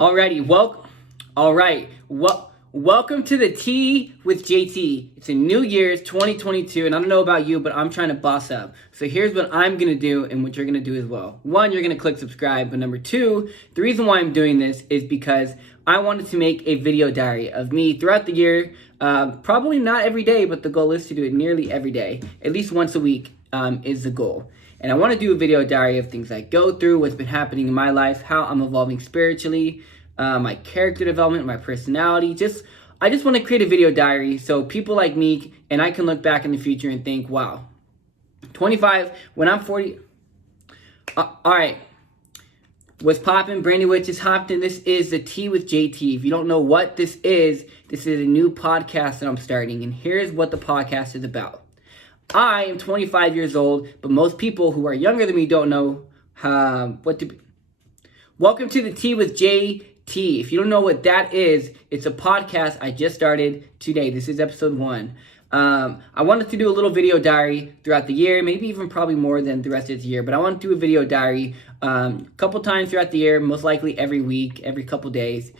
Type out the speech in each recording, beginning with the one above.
Alrighty, welcome to the Tea with JT. It's a new year's 2022, and I don't know about you, but I'm trying to boss up. So here's what I'm gonna do, and what you're gonna do as well. One, you're gonna click subscribe, but number two, the reason why I'm doing this is because I wanted to make a video diary of me throughout the year. Probably not every day, but the goal is to do it nearly every day, at least once a week is the goal. And I want to do a video diary of things I go through, what's been happening in my life, how I'm evolving spiritually, my character development, my personality. I just want to create a video diary so people like me and I can look back in the future and think, wow, 25, when I'm 40. All right. What's poppin'? Brandy Witch is hopped in. This is the Tea with JT. If you don't know what this is a new podcast that I'm starting. And here's what the podcast is about. I am 25 years old, but most people who are younger than me don't know what to be. Welcome to the Tea with JT. If you don't know what that is, it's a podcast I just started today. This is episode 1. I wanted to do a little video diary throughout the year, maybe even probably more than the rest of the year, but I want to do a video diary a couple times throughout the year, most likely every week, every couple days.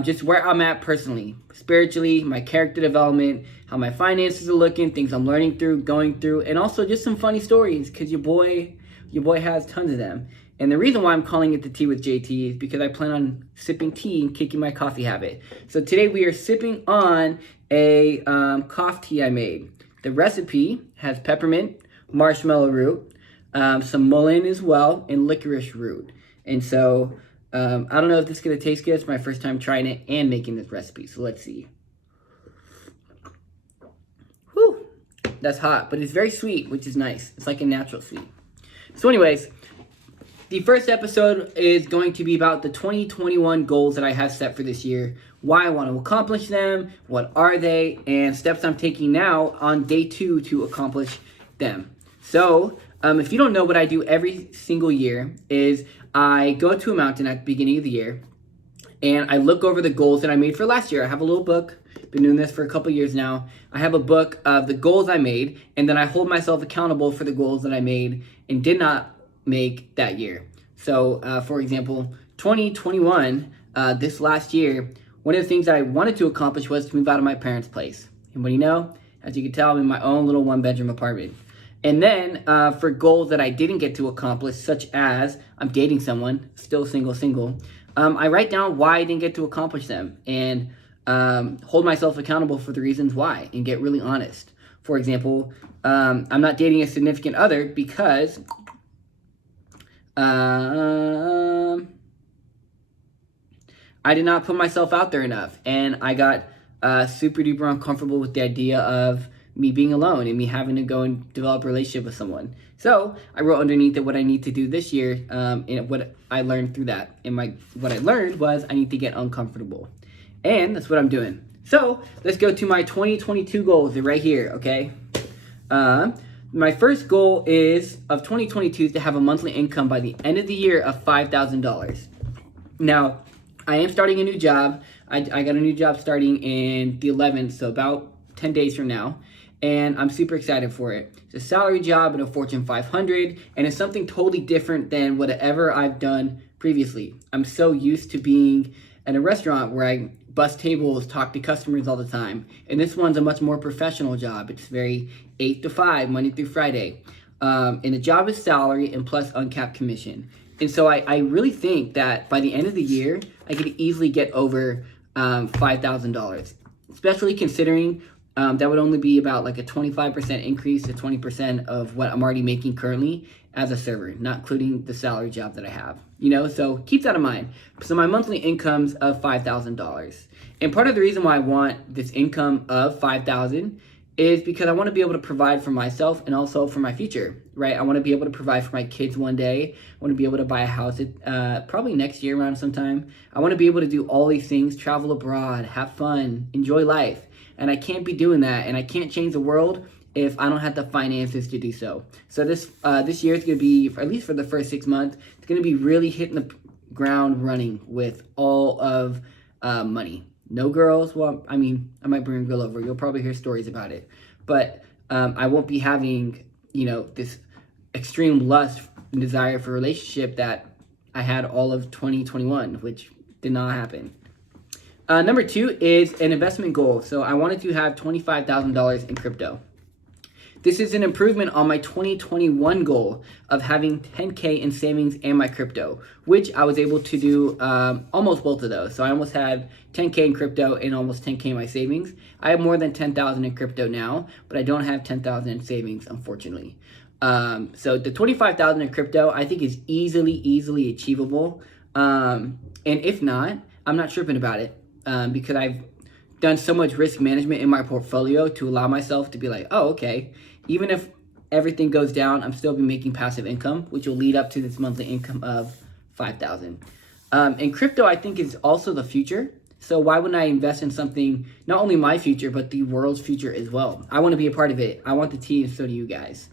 Just where I'm at personally, spiritually, my character development, how my finances are looking, things I'm learning through, going through, and also just some funny stories, because your boy has tons of them. And the reason why I'm calling it the Tea with JT is because I plan on sipping tea and kicking my coffee habit. So today we are sipping on a coffee tea I made. The recipe has peppermint, marshmallow root, some mullein as well, and licorice root. And so I don't know if this is going to taste good. It's my first time trying it and making this recipe. So let's see. Whew, that's hot, but it's very sweet, which is nice. It's like a natural sweet. So anyways, the first episode is going to be about the 2021 goals that I have set for this year, why I want to accomplish them, what are they, and steps I'm taking now on day 2 to accomplish them. So if you don't know, what I do every single year is I go to a mountain at the beginning of the year and I look over the goals that I made for last year. I have a little book, been doing this for a couple years now. I have a book of the goals I made, and then I hold myself accountable for the goals that I made and did not make that year. So for example, 2021, this last year, one of the things I wanted to accomplish was to move out of my parents' place. And what do you know? As you can tell, I'm in my own little 1-bedroom apartment. And then for goals that I didn't get to accomplish, such as I'm dating someone, still single, I write down why I didn't get to accomplish them and hold myself accountable for the reasons why and get really honest. For example, I'm not dating a significant other because I did not put myself out there enough, and I got super duper uncomfortable with the idea of me being alone and me having to go and develop a relationship with someone. So I wrote underneath it what I need to do this year, and what I learned through that. And what I learned was I need to get uncomfortable, and that's what I'm doing. So let's go to my 2022 goals. They're right here, okay? My first goal of 2022 is to have a monthly income by the end of the year of $5,000. Now, I am starting a new job. I got a new job starting in the 11th, so about 10 days from now. And I'm super excited for it. It's a salary job in a Fortune 500, and it's something totally different than whatever I've done previously. I'm so used to being in a restaurant where I bus tables, talk to customers all the time. And this one's a much more professional job. It's very 8 to 5, Monday through Friday. And the job is salary and plus uncapped commission. And so I really think that by the end of the year, I could easily get over $5,000, especially considering that would only be about like a 25% increase to 20% of what I'm already making currently as a server, not including the salary job that I have. So keep that in mind. So my monthly income's of $5,000. And part of the reason why I want this income of $5,000 is because I want to be able to provide for myself and also for my future, right? I want to be able to provide for my kids one day. I want to be able to buy a house probably next year around sometime. I want to be able to do all these things, travel abroad, have fun, enjoy life. And I can't be doing that, and I can't change the world if I don't have the finances to do so. So this year is going to be, at least for the first 6 months, it's going to be really hitting the ground running with all of money. No girls. Well, I mean, I might bring a girl over. You'll probably hear stories about it. But I won't be having, this extreme lust and desire for a relationship that I had all of 2021, which Did not happen. Number 2 is an investment goal. So I wanted to have $25,000 in crypto. This is an improvement on my 2021 goal of having 10K in savings and my crypto, which I was able to do almost both of those. So I almost had 10K in crypto and almost 10K in my savings. I have more than 10,000 in crypto now, but I don't have 10,000 in savings, unfortunately. So the 25,000 in crypto, I think is easily achievable. And if not, I'm not tripping about it because I've done so much risk management in my portfolio to allow myself to be like, oh, okay, even if everything goes down, I'm still be making passive income, which will lead up to this monthly income of 5,000. And crypto, I think, is also the future. So why wouldn't I invest in something, not only my future, but the world's future as well? I want to be a part of it. I want the team, so do you guys.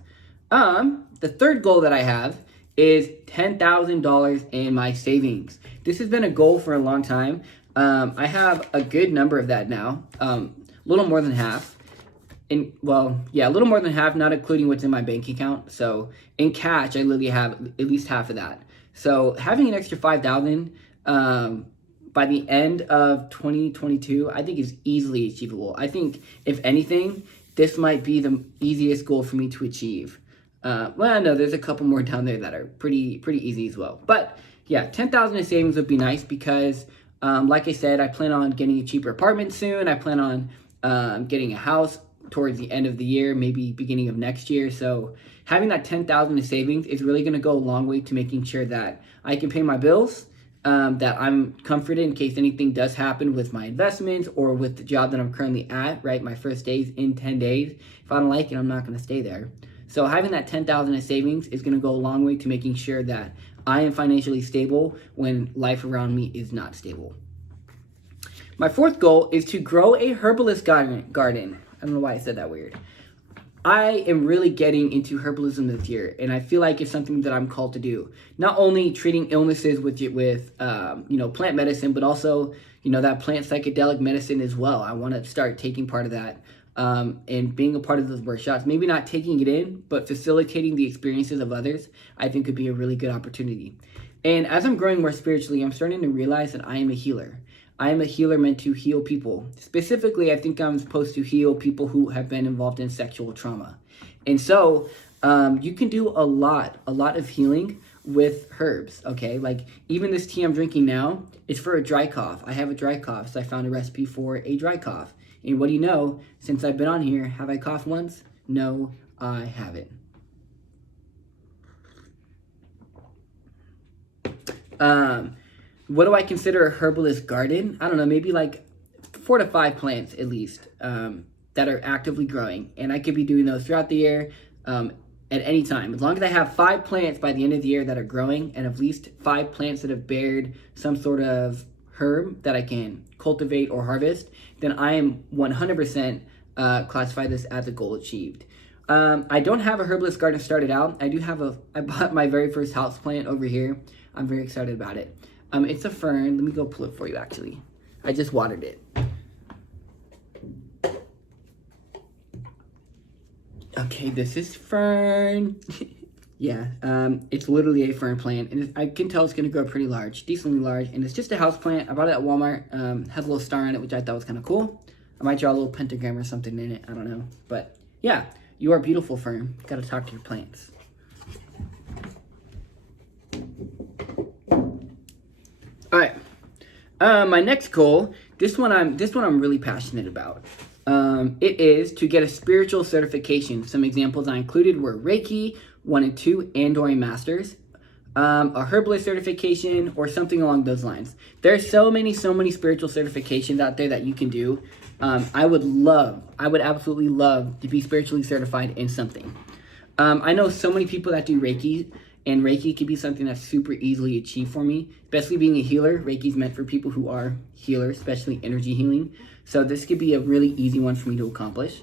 The third goal that I have is $10,000 in my savings. This has been a goal for a long time. I have a good number of that now, a little more than half. A little more than half, not including what's in my bank account. So in cash, I literally have at least half of that. So having an extra 5,000 by the end of 2022, I think is easily achievable. I think if anything, this might be the easiest goal for me to achieve. No, there's a couple more down there that are pretty easy as well. But yeah, 10,000 in savings would be nice because, like I said, I plan on getting a cheaper apartment soon. I plan on getting a house towards the end of the year, maybe beginning of next year. So having that 10,000 in savings is really going to go a long way to making sure that I can pay my bills, that I'm comforted in case anything does happen with my investments or with the job that I'm currently at, right? My first days in 10 days. If I don't like it, I'm not going to stay there. So having that 10,000 in savings is going to go a long way to making sure that I am financially stable when life around me is not stable. My fourth goal is to grow a herbalist garden. I don't know why I said that weird. I am really getting into herbalism this year, and I feel like it's something that I'm called to do. Not only treating illnesses with plant medicine, but also, that plant psychedelic medicine as well. I want to start taking part of that and being a part of those workshops. Maybe not taking it in, but facilitating the experiences of others, I think could be a really good opportunity. And as I'm growing more spiritually, I'm starting to realize that I am a healer. I am a healer meant to heal people. Specifically, I think I'm supposed to heal people who have been involved in sexual trauma. And so you can do a lot of healing with herbs, okay? Like even this tea I'm drinking now is for a dry cough. I have a dry cough, so I found a recipe for a dry cough. And what do you know? Since I've been on here, have I coughed once? No, I haven't. What do I consider a herbalist garden? I don't know, maybe like 4 to 5 plants at least that are actively growing. And I could be doing those throughout the year at any time. As long as I have 5 plants by the end of the year that are growing and at least 5 plants that have bared some sort of herb that I can cultivate or harvest, then I am 100% classify this as a goal achieved. I don't have a herbalist garden started out. I bought my very first house plant over here. I'm very excited about it. It's a fern. Let me go pull it for you, actually. I just watered it. Okay, this is fern. Yeah, it's literally a fern plant, and I can tell it's going to grow pretty large, decently large, and it's just a house plant. I bought it at Walmart. Has a little star on it, which I thought was kind of cool. I might draw a little pentagram or something in it. I don't know. But, yeah, you are beautiful, fern. Got to talk to your plants. All right, my next goal, this one I'm really passionate about. It is to get a spiritual certification. Some examples I included were Reiki 1 and 2, and or a master's, a herbalist certification, or something along those lines. There's so many spiritual certifications out there that you can do. I would absolutely love to be spiritually certified in something. I know so many people that do Reiki. And Reiki could be something that's super easily achieved for me, especially being a healer. Reiki's meant for people who are healers, especially energy healing. So this could be a really easy one for me to accomplish.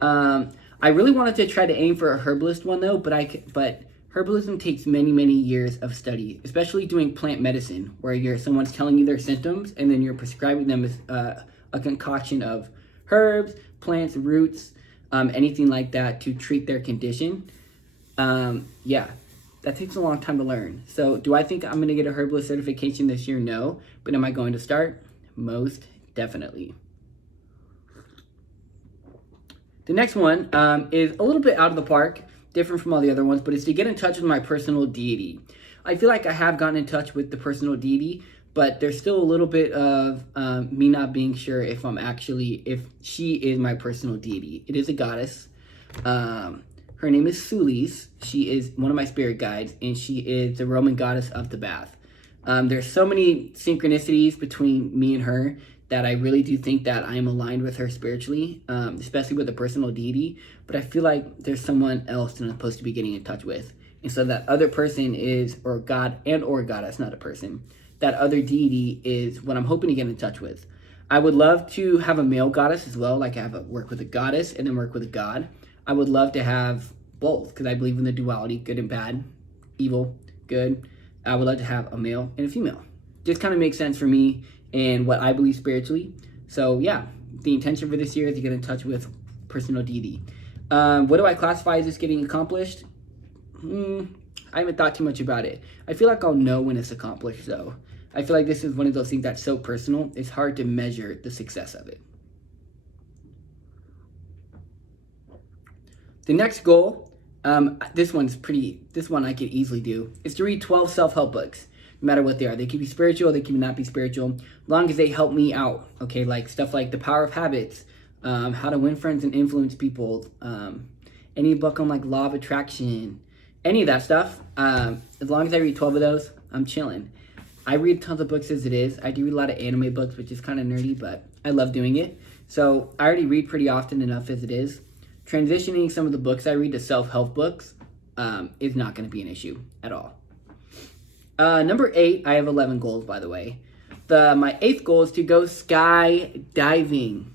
I really wanted to try to aim for a herbalist one though, but herbalism takes many years of study, especially doing plant medicine, where someone's telling you their symptoms and then you're prescribing them a concoction of herbs, plants, roots, anything like that to treat their condition. that takes a long time to learn. So do I think I'm going to get a herbalist certification this year? No. But am I going to start? Most definitely. The next one is a little bit out of the park, different from all the other ones, but it's to get in touch with my personal deity. I feel like I have gotten in touch with the personal deity, but there's still a little bit of me not being sure if she is my personal deity. It is a goddess. Her name is Sulis. She is one of my spirit guides, and she is the Roman goddess of the bath. There's so many synchronicities between me and her that I really do think that I am aligned with her spiritually, especially with the personal deity. But I feel like there's someone else that I'm supposed to be getting in touch with. And so that other person is, or God and or goddess, not a person. That other deity is what I'm hoping to get in touch with. I would love to have a male goddess as well, like work with a goddess and then work with a god. I would love to have both because I believe in the duality, good and bad, evil, good. I would love to have a male and a female. Just kind of makes sense for me and what I believe spiritually. So yeah, the intention for this year is to get in touch with personal deity. What do I classify as this getting accomplished? I haven't thought too much about it. I feel like I'll know when it's accomplished though. I feel like this is one of those things that's so personal, it's hard to measure the success of it. The next goal, this one I could easily do, is to read 12 self-help books, no matter what they are. They can be spiritual, they can not be spiritual, as long as they help me out, okay? Like stuff like The Power of Habits, How to Win Friends and Influence People, any book on like Law of Attraction, any of that stuff. As long as I read 12 of those, I'm chilling. I read tons of books as it is. I do read a lot of anime books, which is kind of nerdy, but I love doing it. So I already read pretty often enough as it is. Transitioning some of the books I read to self-help books is not going to be an issue at all. Number 8, I have 11 goals, by the way. My 8th goal is to go skydiving.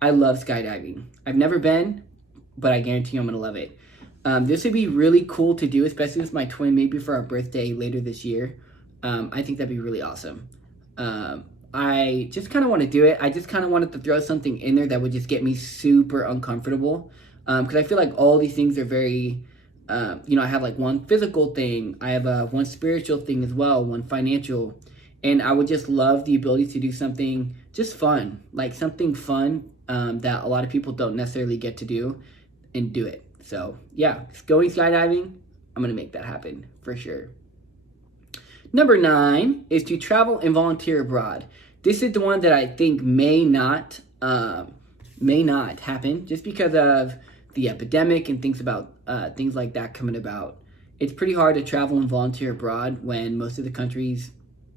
I love skydiving. I've never been, but I guarantee you I'm going to love it. This would be really cool to do, especially with my twin, maybe for our birthday later this year. I think that'd be really awesome. I just kind of want to do it. I just kind of wanted to throw something in there that would just get me super uncomfortable. Because I feel like all these things are very, I have like one physical thing. I have one spiritual thing as well, one financial. And I would just love the ability to do something just fun. Like something fun that a lot of people don't necessarily get to do and do it. So yeah, going skydiving, I'm going to make that happen for sure. Number 9 is to travel and volunteer abroad. This is the one that I think may not happen just because of the epidemic and things like that coming about. It's pretty hard to travel and volunteer abroad when most of the countries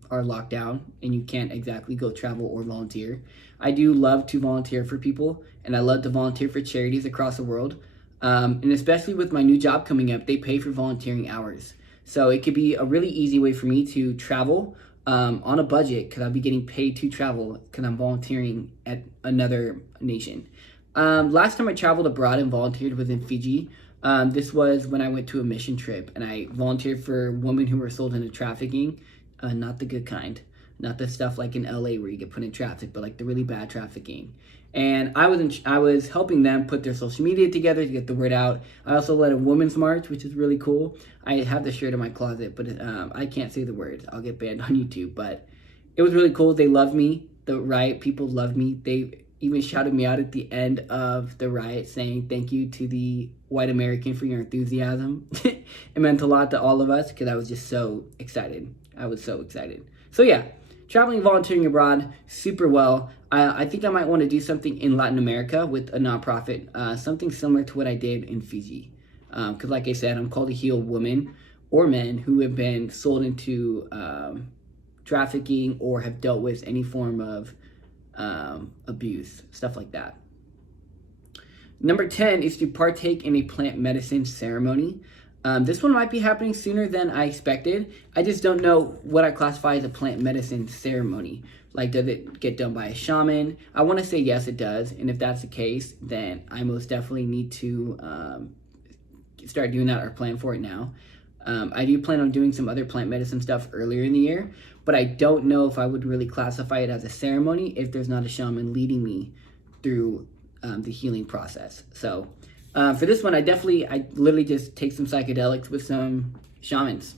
are locked down and you can't exactly go travel or volunteer. I do love to volunteer for people, and I love to volunteer for charities across the world. And especially with my new job coming up, they pay for volunteering hours. So it could be a really easy way for me to travel on a budget because I'll be getting paid to travel because I'm volunteering at another nation. Last time I traveled abroad and volunteered was in Fiji. This was when I went to a mission trip and I volunteered for women who were sold into trafficking. Not the good kind. Not the stuff like in LA where you get put in traffic, but like the really bad trafficking. And I was helping them put their social media together to get the word out. I also led a women's march, which is really cool. I have the shirt in my closet, but I can't say the word. I'll get banned on YouTube. But it was really cool. They loved me. The riot people loved me. They even shouted me out at the end of the riot saying thank you to the white American for your enthusiasm. It meant a lot to all of us because I was just so excited. I was so excited. So yeah. Traveling and volunteering abroad, super well. I think I might want to do something in Latin America with a nonprofit, something similar to what I did in Fiji. Because like I said, I'm called to heal women or men who have been sold into trafficking or have dealt with any form of abuse, stuff like that. Number 10 is to partake in a plant medicine ceremony. This one might be happening sooner than I expected. I just don't know what I classify as a plant medicine ceremony. Like, does it get done by a shaman? I want to say yes, it does. And if that's the case, then I most definitely need to start doing that or plan for it now. I do plan on doing some other plant medicine stuff earlier in the year, but I don't know if I would really classify it as a ceremony if there's not a shaman leading me through the healing process. So for this one, I literally just take some psychedelics with some shamans.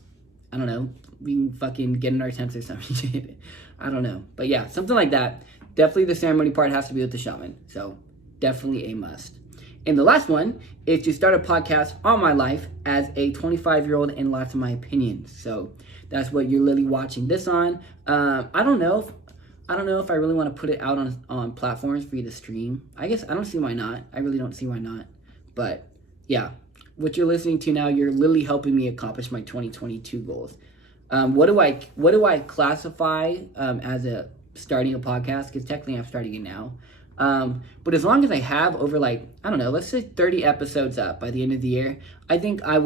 I don't know. We can fucking get in our tents or some shit. I don't know. But yeah, something like that. Definitely the ceremony part has to be with the shaman. So definitely a must. And the last one is to start a podcast on my life as a 25-year-old and lots of my opinions. So that's what you're literally watching this on. I don't know if I really want to put it out on platforms for you to stream. I guess I don't see why not. I really don't see why not. But yeah, what you're listening to now, you're literally helping me accomplish my 2022 goals. What do I classify as a starting a podcast? Because technically I'm starting it now. But as long as I have over let's say 30 episodes up by the end of the year, I think I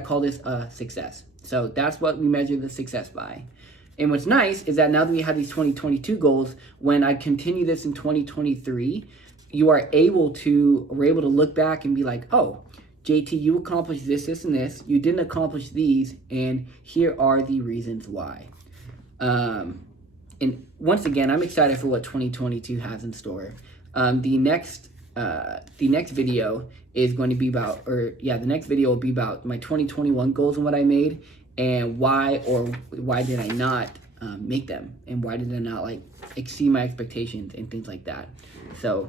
call this a success. So that's what we measure the success by. And what's nice is that now that we have these 2022 goals, when I continue this in 2023, we're able to look back and be like, oh, JT, you accomplished this, this, and this. You didn't accomplish these, and here are the reasons why. And once again, I'm excited for what 2022 has in store. The next video is going to be about, the next video will be about my 2021 goals and what I made, and why did I not make them, and why did I not exceed my expectations and things like that. So,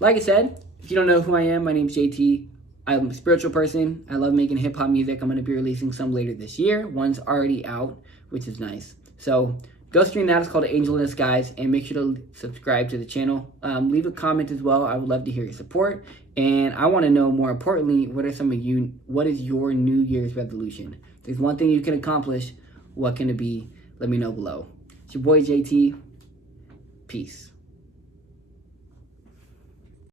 like I said, if you don't know who I am, my name's JT. I'm a spiritual person. I love making hip hop music. I'm going to be releasing some later this year. One's already out, which is nice. So go stream that. It's called Angel in Disguise, and make sure to subscribe to the channel. Leave a comment as well. I would love to hear your support, and I want to know, more importantly, what is your New Year's resolution? If there's one thing you can accomplish, what can it be? Let me know below. It's your boy JT. Peace.